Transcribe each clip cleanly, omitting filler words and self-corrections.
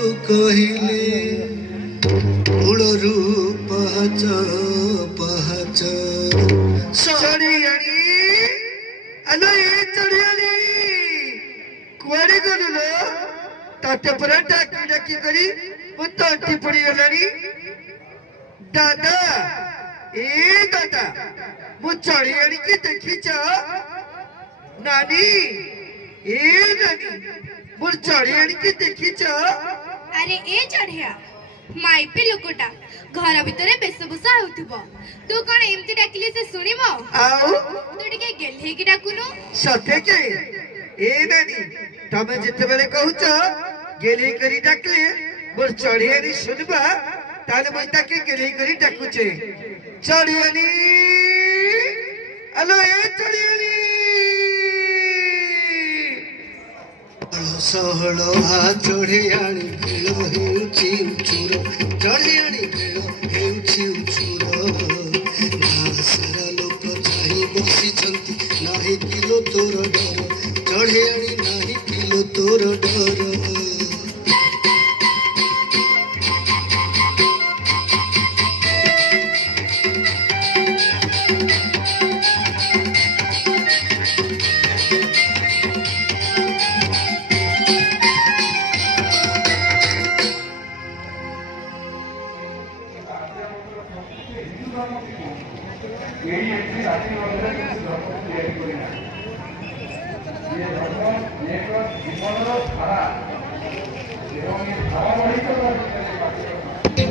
କହିଲେ ମୂଳରୁ ପାହାଚ ପାହାଚ ଚଢ଼ିଆଣି ଆଲୋ ଏ ଚଢ଼ିଆଣି କୁଆଡ଼େ ଗଲୁ ଲୋ ତତେ ପରା ଡାକି ଡାକି କରି ମୁଁ ତଣ୍ଟି ପଡ଼ିଗଲାଣି ଦାଦା ଏ ଦାଦା ମୁଁ ଚଢ଼ିଆଣିକି ଦେଖିଛ ନାନୀ ए नानी मोर चढ़ियाणी के देखी छ अरे ए चढ़िया माइपी लोकटा घर भितरे बेसबुसा होउथिबो तू कोन एमती डाकिले से सुनिबो आउ तू टिके गेलहे की डाकुनु सते के ए नानी तमे जते बेले कहूछ गेली करी डाकले मोर चढ़ियाणी सुनबा ताले मैं ताके गेली करी डाकुचे चढ़ियाणी हेलो ए चढ़ियाणी सहल चढ़ियाणी भेल हेउछि उछुर चढ़ियाणी भेल हेउछि उछुर सारा लोक चाहि बसिछंती नाही किलो तोर डर चढ़ियाणी नाही किलो तोर डर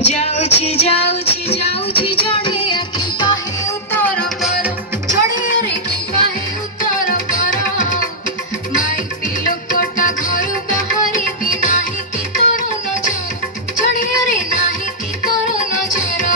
जाऊची जाऊची जाऊची चढ़िया की पाहे उतर पर चढ़िया रे की पाहे उतर पर माई पिलो कोटा घर बाहरी भी नाही की तोर नजर चढ़िया रे नाही की तोर नजर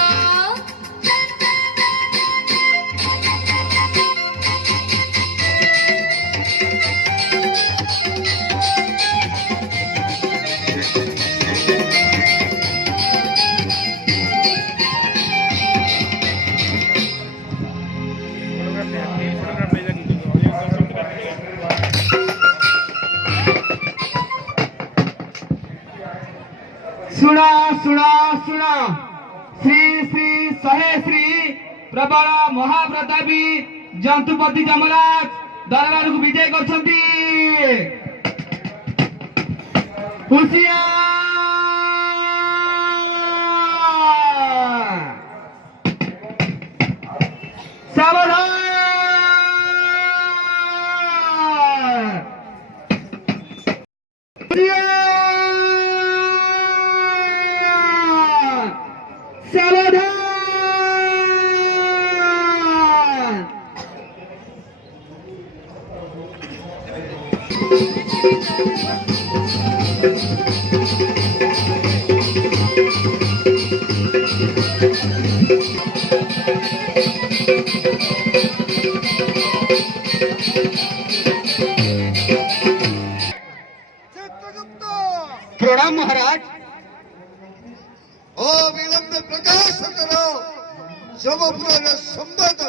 सुना सुना सुना श्री श्री सहे श्री प्रबल महाप्रतापी जंतुपति जमराज दरबार को विजय करछंती सावधान प्रणाम महाराज ओ विलंब प्रकाश करो जमपुर संवाद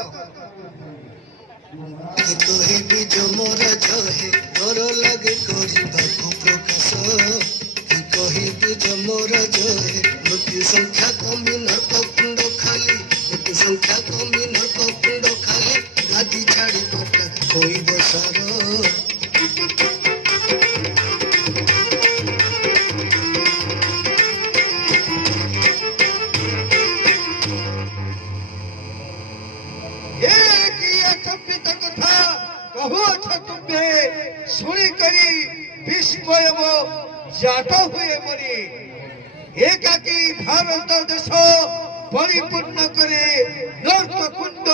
कहे भी जमर जहे डर लगे करबाकू प्रकाश कहे भी जमर जहे मृत्यु संख्या कमी नरकुंड खाली मृत्यु संख्या कमी नरकुंड खाली गादी छाड़ी बटा कोई दसार शुणी करी विस्मय जात हुए मरी एकाकी भारत देश परिपूर्ण करे नर्क कुंड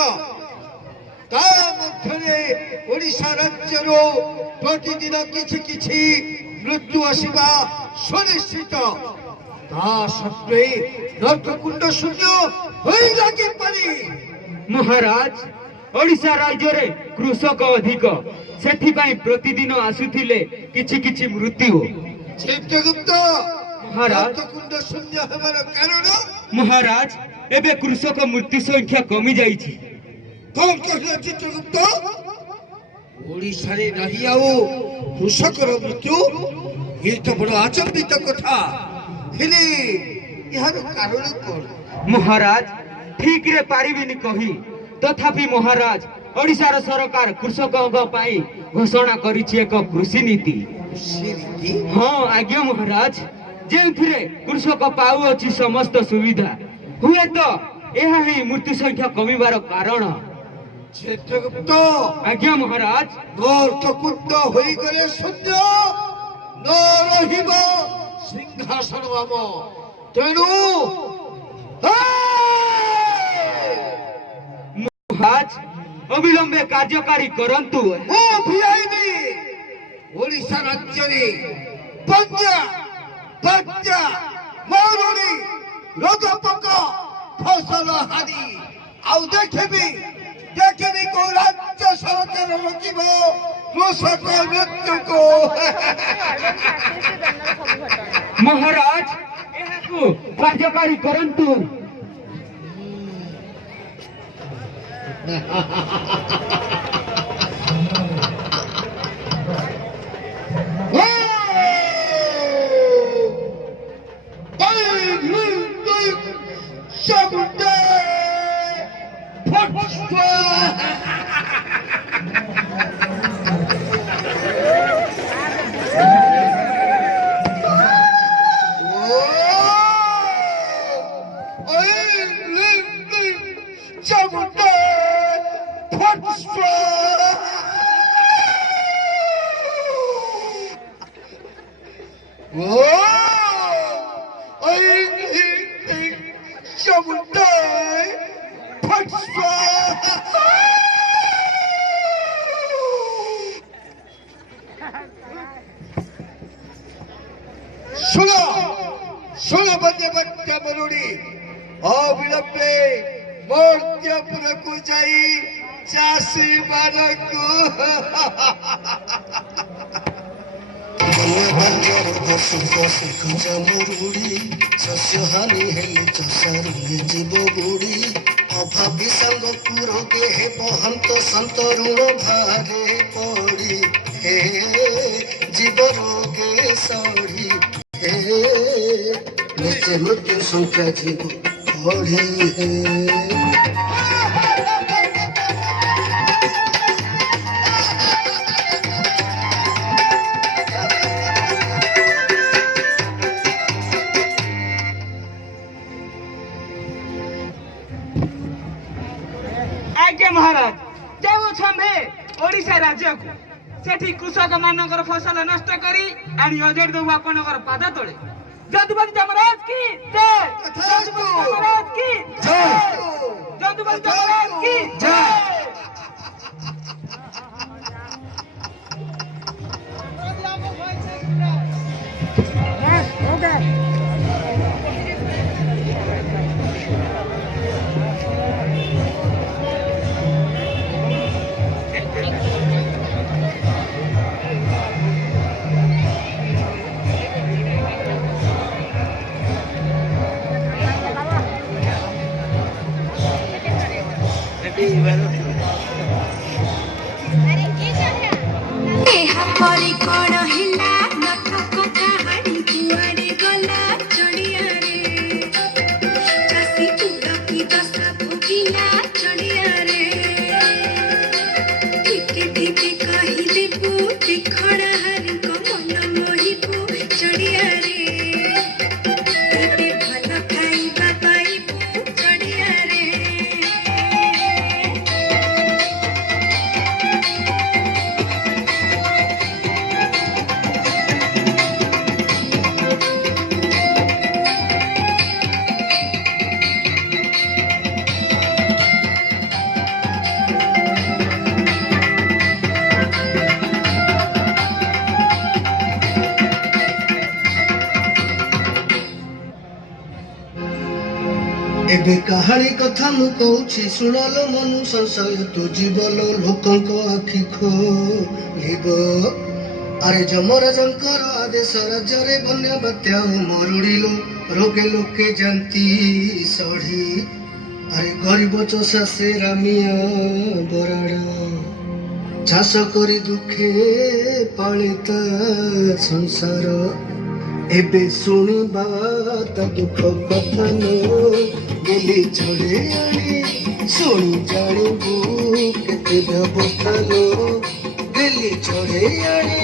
ता मध्य ओडिशा राज्य प्रतिदिन किछि किछि मृत्यु आसवा सुनिश्चित ता सत्वे नर्क कुंड शून्य होई लागी पारी महाराज ओडिशा राज्य रे कृषक अधिक सेठी पाई प्रतिदिन आसुथिले किछि किछि मृत्यु चित्रगुप्त महाराज कुंड शून्य हेबार कारण महाराज एबे कृषक मृत्यु संख्या कमी जाईछि कौन कहला चित्रगुप्त ओडिशा रे नहीं आओ कृषकर मृत्यु ये तो बड़ आचंबित कथा ହେଲେ ଏହାର କାରଣ କଣ? ମହାରାଜ ଠିକ ରେ ପାରିବିନି କହି, ତଥାପି ମହାରାଜ ଓଡ଼ିଶାର ସରକାର କୃଷକଙ୍କ ପାଇଁ ଘୋଷଣା କରିଛି ଏକ କୃଷି ନୀତି। ସେମିତି ହଁ ଆଜ୍ଞା ମହାରାଜ, ଯେଉଁଥିରେ କୃଷକ ପାଉଅଛି ସମସ୍ତ ସୁବିଧା। ହୁଏତ ଏହା ହିଁ ମୃତ୍ୟୁ ସଂଖ୍ୟା କମିବାର କାରଣ। ଚିତ୍ରଗୁପ୍ତ ଆଜ୍ଞା ମହାରାଜ। ଗର୍ତ୍ତକୁଣ୍ଡ ହୋଇଗଲେ ସୂର୍ଯ୍ୟ ନ ରହିବ ସିଂହାସନ ଆମ। ତେଣୁ ମହାରାଜ ଅବିଳମ୍ବେ କାର୍ଯ୍ୟକାରୀ କରନ୍ତୁ। ମୁଁ ଭିଆଇବି ଓଡ଼ିଶା ରାଜ୍ୟରେ ବନ୍ୟା, ବାତ୍ୟା, ମରୁଡ଼ି, ରୋଗପୋକ, ଫସଲ ହାନି ଆଉ ଦେଖିବି କୋଉ ରାଜ୍ୟ ସରକାର ରୋକିବ କୃଷକ ମୃତ୍ୟୁକୁ। ମହାରାଜ ଏହାକୁ କାର୍ଯ୍ୟକାରୀ କରନ୍ତୁ। ଶୁଣ ବନ୍ୟା ବାତ୍ୟା ମରୁଡ଼ି ଅବିଳମ୍ବେ ମର୍ତ୍ତ୍ୟପୁରକୁ ଯାଇ ଚାଷୀ ମାନଙ୍କୁ ଶସ୍ୟ ହାନି ହେଲେ ଚଷାରୁଏ ଯିବ ବୁଡ଼ି ଅଭାବୀ ସାଙ୍ଗକୁ ରୋଗେ ହେବ ହନ୍ତ ସନ୍ତ ଋଣ ଭାରେ ପଡ଼ି ହେ ଜୀବ ରୋଗେ ସଢ଼ି ହେ ନିଶ୍ଚୟ ମୃତ୍ୟୁ ସଂଖ୍ୟା ଯିବ ବଢ଼ି ହେ। आज्ञा महाराज जाऊछु आम्भे ओडिशा राज्य को सेठी कृषक मानकर फसल नष्ट करी आनी अजड़ दऊ आपनकर पाद तळे। जदुबली जमराज की जय, जदुबली जमराज की जय, जदुबली जमराज की जय। ଏହା ପରେ କଣ ହେଲା ନାଟକ କାହାଣୀ କୁଆଡ଼େ ଗଲା ଚଢ଼ିଆରେ ଚାଷୀ କୁଡ଼କି ଦଶା ଭୋଗିଲା ଚଢ଼ିଆରେ ଟିକେ ଟିକେ କହିଦେବୁ ବିଖଣା ହାରିଙ୍କ ମନ ମୋହିବୁ ଚଢ଼ିଆରେ ଏବେ ଭଲ ଖାଇବା ପାଇବୁ ଚଢ଼ିଆରେ। ଏବେ କାହାଣୀ କଥା ମୁଁ କହୁଛି ଶୁଣଲ ମନୁ ସଂଶୟ ତୁ ଜୀବନ ଲୋକଙ୍କ ଆଖି ଖୋଲିବ। ଆରେ ଯମରାଜଙ୍କର ଆଦେଶ ରାଜ୍ୟରେ ବନ୍ୟା ବାତ୍ୟା ଓ ମରୁଡ଼ିଲୋ ରୋଗେ ଲୋକେ ଯାନ୍ତି ସଢ଼ି। ଆରେ ଗରିବ ଚଷା ସେ ରାମିଆ ବରାଡ଼ ଚାଷ କରି ଦୁଃଖେ ପାଳେ ତା ସଂସାର। एबे सुनिबा ता दुख कथा नो गेली छड़े आने सुनी जानिबू केते व्यवस्था नो गेली छड़े आने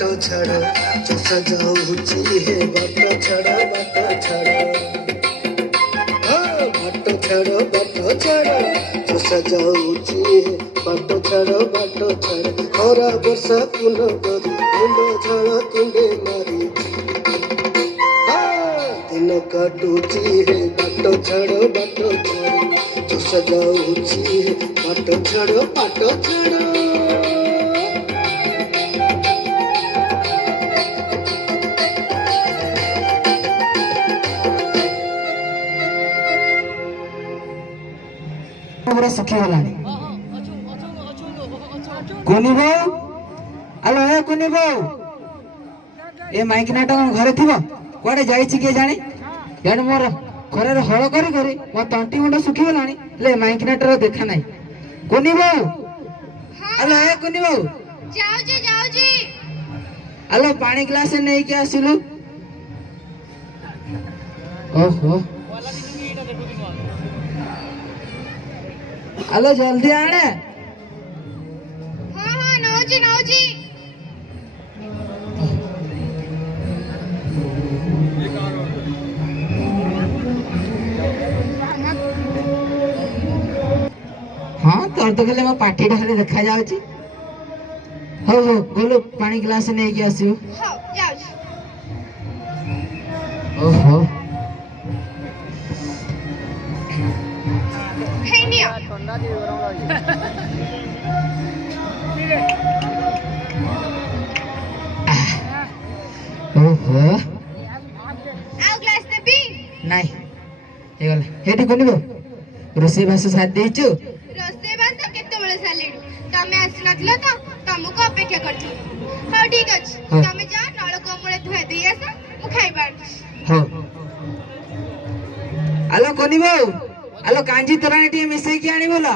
बाटो छाड़ जो सजाऊची है बाटो छाड़ बाटो छाड़ जो सजाऊची है बाटो छाड़ खरा वर्षा कुन करी मुंड झाड़ कुंडे मारी दिन काटुची है बाटो छाड़ जो सजाऊची है बाटो छाड़ पूरा सुखी गलानी कोनी बो आलो ए कोनी बो ए माइक नाटक घरे थिबो कोडे जाईछि के जाने यार मोर घरे रे हळ करी करी मो तंटी मुंड सुखी गलानी ले माइक नाटक देखा नाही कोनी बो आलो ए कोनी बो जाऊ जी आलो पानी ग्लास नहीं के आसिलु ओहो आलो जल्दी आने हाँ नौ जी हाँ तोर तो खाली मो पाठी खाली देखा जाउची हो गोलू पानी ग्लास नहीं के आसियो हाँ जाऊ ओहो हे निया ओहो आउ ग्लास देबी नाही हे गला हेठी कोनी गो रोसी भाषा साथ देइछु रोसे बास केतेबेले सालेडू तमे आसनथलो तो तमको अपेक्षा करथि हाँ ठीक अछि हाँ। तमे जा नळको मुळे धुए देई आस मु खाइबा हो आलो कोनी बो आलो कांजी तोराणी टी मिसई की आनी बोला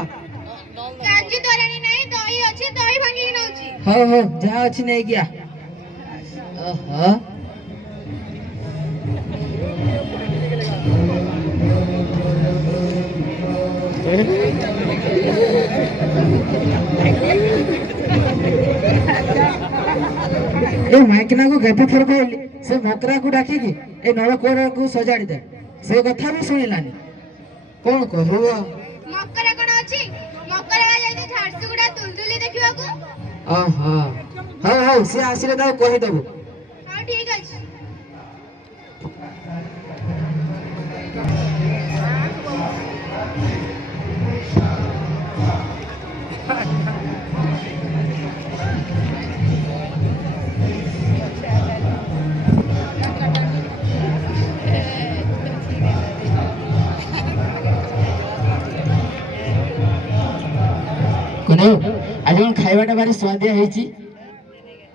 कांजी तोरानी नहीं दही अछि दही भांगी नउची हो जा अछि नहीं गया ओहो ए माइकना को गति थर कहली से मकरा को डाकी की ए नळकोरा को सजाड़ी दे से कथा भी सुनिलानी कोन कहबो मकरा कोन अछि मकरा जाई तो झारसुगुडा तुलतुली देखिबा को ओहो हो से आसिले ता कहि दबो हाँ ठीक अछि कोने आज कोन खाइबाटा बारे स्वादिया हेची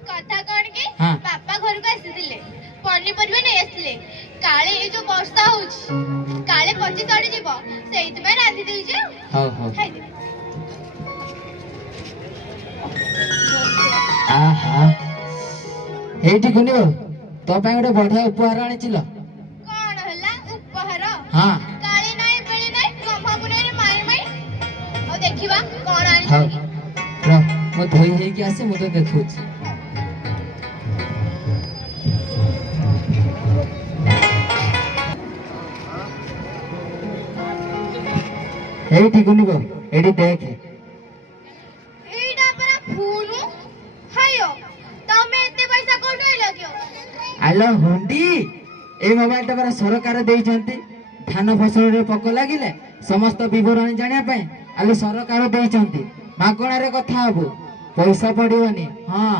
कथा कोन के हाँ। पापा घर को आसीथिले पन्नी परिबे नै आसीले काले ए जो वर्षा होउछ काले पची सड़ी जीव सेइत में रांधी देई जे हो खाइ दे आहा हेठी कोनी तो ପାଇଁ ଗୋଟେ ବଢିଆ ଉପହାର ଆଣିଚିଲ कोन हला उपहार हां काले नै बेले नै गम्हा बुने रे माई माई ओ देखिबा कोन हां आनी र म धोई हे कि आसे म तो देखुछ हेठी कोनी एडी देख एइडा परा फोन हायो तमे एते पैसा कोठे लगियो आलो हुंडी ए मोबाइल टा पर सरकार देई जंती धान फसल रे पको लागिले समस्त विवरण जानिया पय आलो सरकार देई जंती मागणा रे कथा हबो पैसा पड़ियोनी हां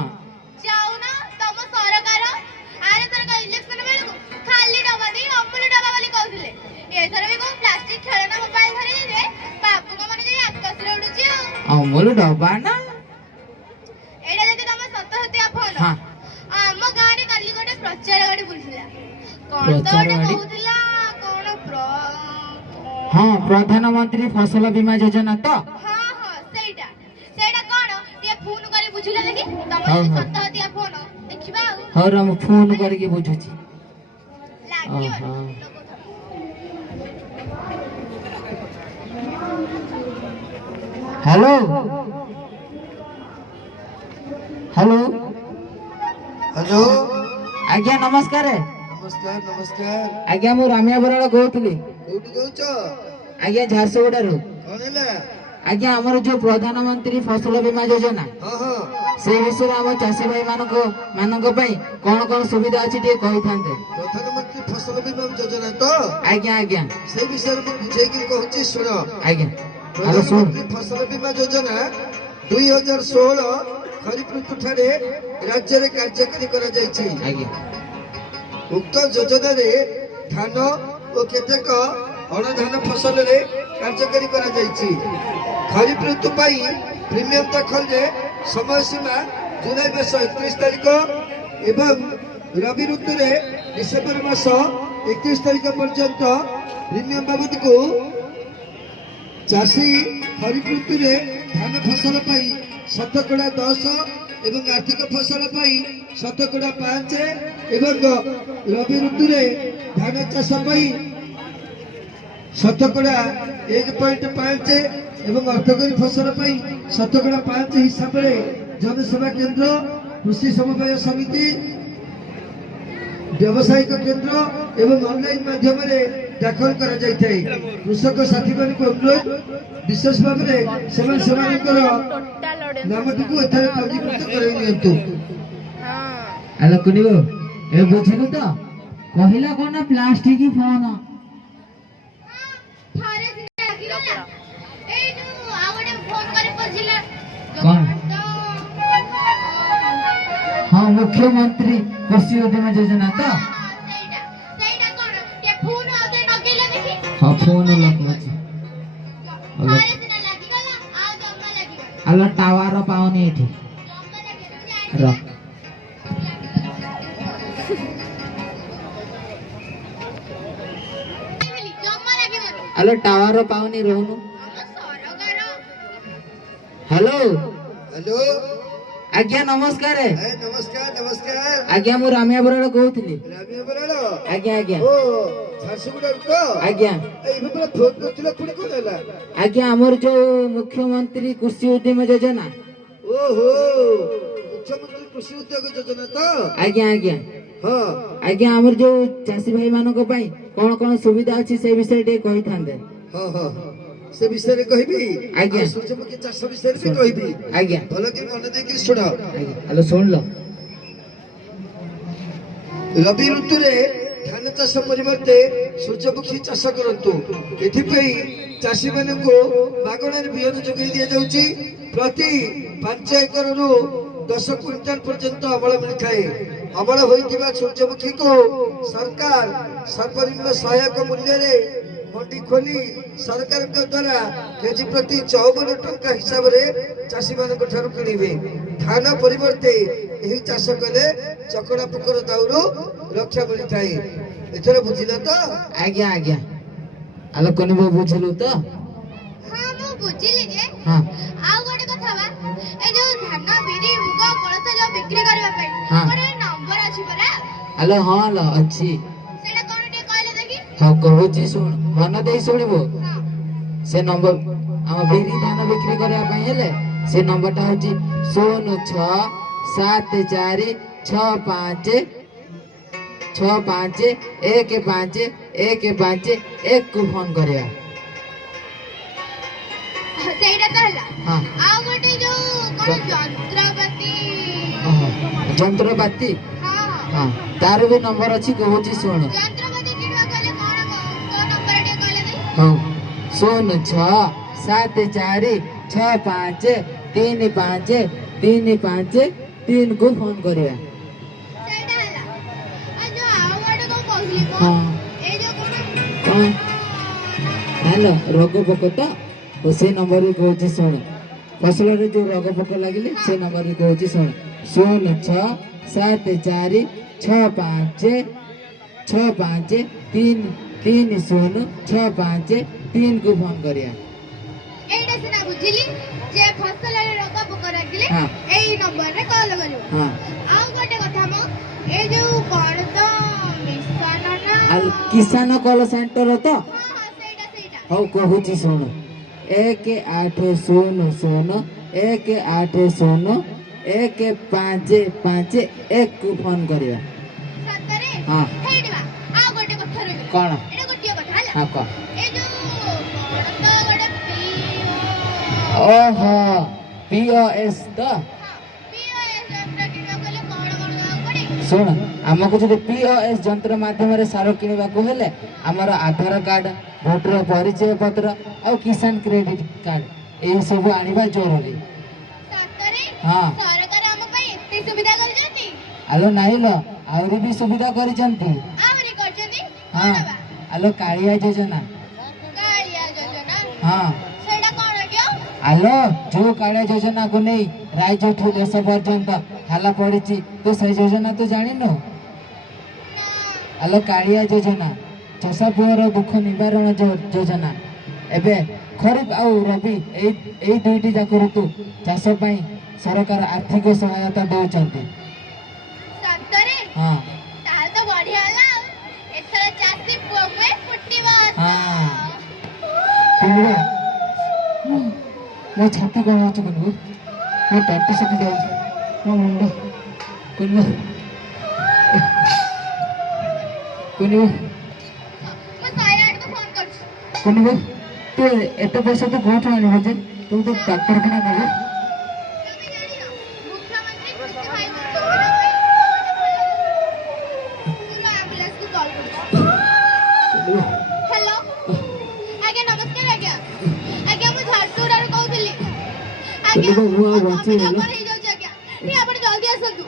जाऊ ना तम सरकार आरे सरकार इलेक्शन बेलको खाली डबा दे अमूल डबा वाली कहथिले एथर भी को प्लास्टिक खेलना मोबाइल धरि दे बापू को माने जे आकाश रे उडुची अमूल डबा ना एडा जदी तम सत्य हत्या फोन କହୁଥିଲା କଣ ତ ପ୍ରଚାର ଗୋଟେ ଗାଡି? କହୁଥିଲା କଣ ହଁ ପ୍ରଧାନମନ୍ତ୍ରୀ ଫସଲ ବୀମା ଯୋଜନା ତ ହଁ ହଁ ସେଇଟା ସେଇଟା କଣ ଟିକେ ଫୋନ କରି ବୁଝିଲା ଦେଖି ତମର ହଉ, ଯଦି ହଉ। ସତ ହତିଆ ଫୋନ ଦେଖିବା ଆଉ ହଉ ର ମୁଁ ଫୋନ କରିକି ବୁଝୁଛି। ଲାଗିବ ଓହୋ। ହ୍ୟାଲୋ ହ୍ୟାଲୋ ହ୍ୟାଲୋ ଆଜ୍ଞା ନମସ୍କାର। ନମସ୍କାର ନମସ୍କାର। ଆଜ୍ଞା ମୁଁ ରାମିଆ ବରାଳ କହୁଥିଲି। କୋଉଠି କହୁଛ? ଆଜ୍ଞା ଝାରସୁଗୁଡାରୁ। କଣ ହେଲା? ଆଜ୍ଞା ଆମର ଯୋଉ ପ୍ରଧାନମନ୍ତ୍ରୀ ଫସଲ ବୀମା ଯୋଜନା ହଁ ହଁ ସେଇ ବିଷୟରେ ଆମ ଚାଷୀ ଭାଇ ମାନଙ୍କ ପାଇଁ କଣ କଣ ସୁବିଧା ଅଛି ଟିକେ କହିଥାନ୍ତେ। ପ୍ରଧାନମନ୍ତ୍ରୀ ଫସଲ ବୀମା ଯୋଜନା ତ ଆଜ୍ଞା ଆଜ୍ଞା ସେଇ ବିଷୟରେ ମୁଁ ବୁଝେଇକି କହୁଛି ଶୁଣ। ଆଜ୍ଞା ଆଲୋ ଶୁଣ ପ୍ରଧାନମନ୍ତ୍ରୀ ଫସଲ ବୀମା ଯୋଜନା 2016 ଖରିଫ ଋତୁ ଠାରେ ରାଜ୍ୟରେ କାର୍ଯ୍ୟକାରୀ କରାଯାଇଛି। ଆଜ୍ଞା ଉକ୍ତ ଯୋଜନାରେ ଧାନ ଓ କେତେକ ଅଣଧାନ ଫସଲରେ କାର୍ଯ୍ୟକାରୀ କରାଯାଇଛି। ଖରିଫ ଋତୁ ପାଇଁ ପ୍ରିମିୟମ ଦାଖଲରେ ସମୟ ସୀମା ଜୁଲାଇ ମାସ 31 ତାରିଖ ଏବଂ ରବି ଋତୁରେ ଡିସେମ୍ବର ମାସ 31 ତାରିଖ ପର୍ଯ୍ୟନ୍ତ ପ୍ରିମିୟମ ବାବଦକୁ ଚାଷୀ ଖରିଫ ଋତୁରେ ଧାନ ଫସଲ ପାଇଁ ଶତକଡ଼ା 10 ଏବଂ ଆର୍ଥିକ ଫସଲ ପାଇଁ ଶତକଡ଼ା 5 ଏବଂ ରବି ଋତୁରେ ଧାନ ଚାଷ ପାଇଁ ଶତକଡ଼ା 1.5 ଏବଂ ଅର୍ଥକରୀ ଫସଲ ପାଇଁ ଶତକଡ଼ା 5 ହିସାବରେ ଜନସେବା କେନ୍ଦ୍ର, କୃଷି ସମବାୟ ସମିତି, ବ୍ୟବସାୟିକ କେନ୍ଦ୍ର ଏବଂ ଅନଲାଇନ ମାଧ୍ୟମରେ ଦାଖଲ କରାଯାଇଥାଏ। କୃଷକ ସାଥୀମାନଙ୍କୁ ଅନୁରୋଧ ବିଶେଷ ଭାବରେ ସେମାନଙ୍କର ନାମଟିକୁ ଏଠାରେ ପଞ୍ଜୀକୃତ କରାଇ ନିଅନ୍ତୁ। ଆଲୋ କୁନିବ ଏ ବୁଝିଲୁ ତ କହିଲା କଣ ନା ପ୍ଲାଷ୍ଟିକ ଫୋନ ଥରେ ସିନା ଲାଗିଗଲା ଏଇ ଯୋଉ ଆଉ ଗୋଟେ ଫୋନ କରି ବୁଝିଲା କଣ? ତ ହଁ ମୁଖ୍ୟମନ୍ତ୍ରୀ କୃଷି ଉଦ୍ୟମ ଯୋଜନା ତ ସେଇଟା ସେଇଟା କଣ ଟିକେ ଫୋନ ଆଉଥରେ ଲଗେଇଲା ଦେଖି ହଁ ଫୋନ ଲଗାଉଛି। ଥରେ ସିନା ଲାଗିଗଲା ଆଉ ଜମା ଲାଗିବନି ଆଲୋ ଟାୱାର ପାଉନି ଏଠି ଜମା ଲାଗିବନି ର ଜମା ଲାଗିବନି ଆଲୋ ଟାୱାର ପାଉନି ରହୁନୁ। ଆମ ସରକାର ହ୍ୟାଲୋ ହ୍ୟାଲୋ ଆଜ୍ଞା ନମସ୍କାର। ନମସ୍କାର ନମସ୍କାର। ଆଜ୍ଞା ମୁଁ ରାମିଆ ବରାଳ କହୁଥିଲି। ରାମିଆ ବରାଳ ଆଜ୍ଞା ଆଜ୍ଞା ଓ ଝାରସୁଗୁଡ଼ାରୁ ତ ଆଜ୍ଞା ଏବେ ପୁରା ଫୋନ କରିଥିଲ ପୁଣି କଣ ହେଲା? ଆଜ୍ଞା ଆମର ଯୋଉ ମୁଖ୍ୟମନ୍ତ୍ରୀ କୃଷି ଉଦ୍ୟମ ଯୋଜନା ଓହୋ ମୁଖ୍ୟମନ୍ତ୍ରୀ କୃଷି ଉଦ୍ୟୋଗ ଯୋଜନା ତ ଆଜ୍ଞା ଆଜ୍ଞା ହଁ ଆଜ୍ଞା ଆମର ଯୋଉ ଚାଷୀ ଭାଇ ମାନଙ୍କ ପାଇଁ କଣ କଣ ସୁବିଧା ଅଛି ସେ ବିଷୟରେ ଟିକେ କହିଥାନ୍ତେ। ହଁ ହଁ ସେ ବିଷୟରେ କହିବି। ଆଜ୍ଞା। ଆଉ ସୂର୍ଯ୍ୟମୁଖୀ ଚାଷ ବିଷୟରେ ବି କହିବି। ଆଜ୍ଞା ଭଲ କି ମନ ଦେଇକି ଶୁଣ। ଆଜ୍ଞା ଆଲୋ ଶୁଣିଲ ରବି ଋତୁରେ ଧାନ ଚାଷ ପରିବର୍ତ୍ତେ ସୂର୍ଯ୍ୟମୁଖୀ ଚାଷ କରନ୍ତୁ। ଏଥିପାଇଁ ଚାଷୀ ମାନଙ୍କୁ ମାଗଣାରେ ବିହନ ଯୋଗାଇ ଦିଆଯାଉଛି। ପ୍ରତି 5 ଏକରରୁ 10 କ୍ୱିଣ୍ଟାଲ ପର୍ଯ୍ୟନ୍ତ ଅମଳ ମିଳିଥାଏ। ଅମଳ ହୋଇଥିବା ସୂର୍ଯ୍ୟମୁଖୀକୁ ସରକାର ସର୍ବନିମ୍ନ ସହାୟକ ମୂଲ୍ୟରେ ମଣ୍ଡି ଖୋଲି ସରକାରଙ୍କ ଦ୍ୱାରା କେଜି ପ୍ରତି 54 ଟଙ୍କା ହିସାବରେ ଚାଷୀ ମାନଙ୍କ ଠାରୁ କିଣିବେ। ଧାନ ପରିବର୍ତ୍ତେ ଏହି ଚାଷ କଲେ ଚକଡା ପୋକର ଦାଉରୁ ରକ୍ଷା ମିଳିଥାଏ। ଏଥର ବୁଝିଲ ତ? ଆଜ୍ଞା ଆଜ୍ଞା ଆଲୋ କନିବ ବୁଝିଲୁ ତ ହଁ ମୁଁ ବୁଝିଲି ଯେ ହଁ ଆଉ ଗୋଟେ କଥା ବା ଏ ଯୋଉ ଧାନ ବିରି ମୁଗ କୋଳଥ ଯୋଉ ବିକ୍ରି କରିବା ପାଇଁ ହଁ। ଗୋଟେ ନମ୍ବର ଅଛି ପରା ଆଲୋ ହଁ ଲୋ ଅଛି। ସେଇଟା କଣ ଟିକେ କହିଲେ ଦେଖି ହଁ କହୁଛି ଶୁଣ ମନ ଦେଇ ଶୁଣିବୁ। ହଁ ସେ ନମ୍ବର ଆମ ବିରି ଧାନ ବିକ୍ରି କରିବା ପାଇଁ ହେଲେ ସେ ନମ୍ବରଟା ହଉଛି 067465151511 କୁ ଫୋନ କରିବା। ସେଇଟା ତ ହେଲା ହଁ ଆଉ ଗୋଟେ ଯୋଉ କଣ ଯନ୍ତ୍ରପାତି ଓହୋ, ଯନ୍ତ୍ରପାତି ହଁ ହଁ ତାର ବି ନମ୍ବର ଅଛି କହୁଛି ଶୁଣ। ଯନ୍ତ୍ରପାତି କିଣିବାକୁ ହେଲେ କଣ କୋଉ ନମ୍ବର ଟିକେ କହିଲେ ଦେଖି ହଉ 0674653533 କୁ ଫୋନ କରିବା। ସେଇଟା ହେଲା ଆଉ ଯୋଉ ଆଉ ଗୋଟେ କଣ କହୁଥିଲି ହଁ ଏଇ ଯୋଉ କଣ ହ୍ୟାଲୋ ରୋଗ ପୋକ ତ ଓ ସେ ନମ୍ବର ବି କହୁଛି ଶୁଣ। ଫସଲରେ ଯୋଉ ରୋଗ ପୋକ ଲାଗିଲେ ସେ ନମ୍ବର ବି କହୁଛି ଶୁଣ 067465 65330653 को फोन करिया। एइटा सिना बुझिली जे फसल रे रोग पोक राखिले हाँ। एई नंबर रे कॉल करियो हाँ आ गोटे कथा म ए जो कोन तो मिशन ना किसान कॉल सेंटर तो हां सेटा हौ कहूची सुन 1800180155 को फोन करिया। सतरे हाँ। हेडिवा आ गोटे कथा रे कौन? एटा गोटे कथा हला हाँ कह। ए जो कोन तो गोटे पी ओहो POS तो पीओएस यंत्र किना कोले कोन पड़े शुण आमको जो POS यंत्र माध्यम सार किणवा हेले आमर आधार कार्ड भोटर परिचय पत्र और किसान क्रेडिट कार्ड ये सब आनिबा जरूरी। सतरे हाँ। सरकार हम पई एते सुविधा कर जंती आलो नाही लो आउरी भी सुविधा करिसंती। आमरी कर जंती हाँ आलो कालिया योजना। कालिया योजना हाँ सेटा कोन गयो आलो जो कालिया योजना को नहीं राज्य ठू देश पर्यंत हाला पड़ी तो से योजना तो जानी नो। आलो कालिया योजना चाष पुअर दुख निवारण योजना एबे खरीफ आउ रबी एई दुईटी जाक ऋतु चाष पई सरकार आर्थिक सहायता देउचंती। सतरे हाँ ताल तो बढ़िया ला एथरा चासी पुवे फुटीवा हाँ कुनबो मो छाती कोन होछ कुनबो मो टट्टी सकी जाउ मो मुंड कुनबो मैं 108 को फोन कर कुनबो तू एते पैसा तो कोठ आनी होजे तू तो डॉक्टर के ना नेबो তুমি জানি না মুখ্যমন্ত্রী कृषि भाई तो मैं एम्बुलेंस को कॉल कर हेलो आगे नमस्कार आगे आगे मु झारसुर रो कहउतली आगे कुनबो हुआ बच्चे हे जो आगे नहीं आपण जल्दी आसंतु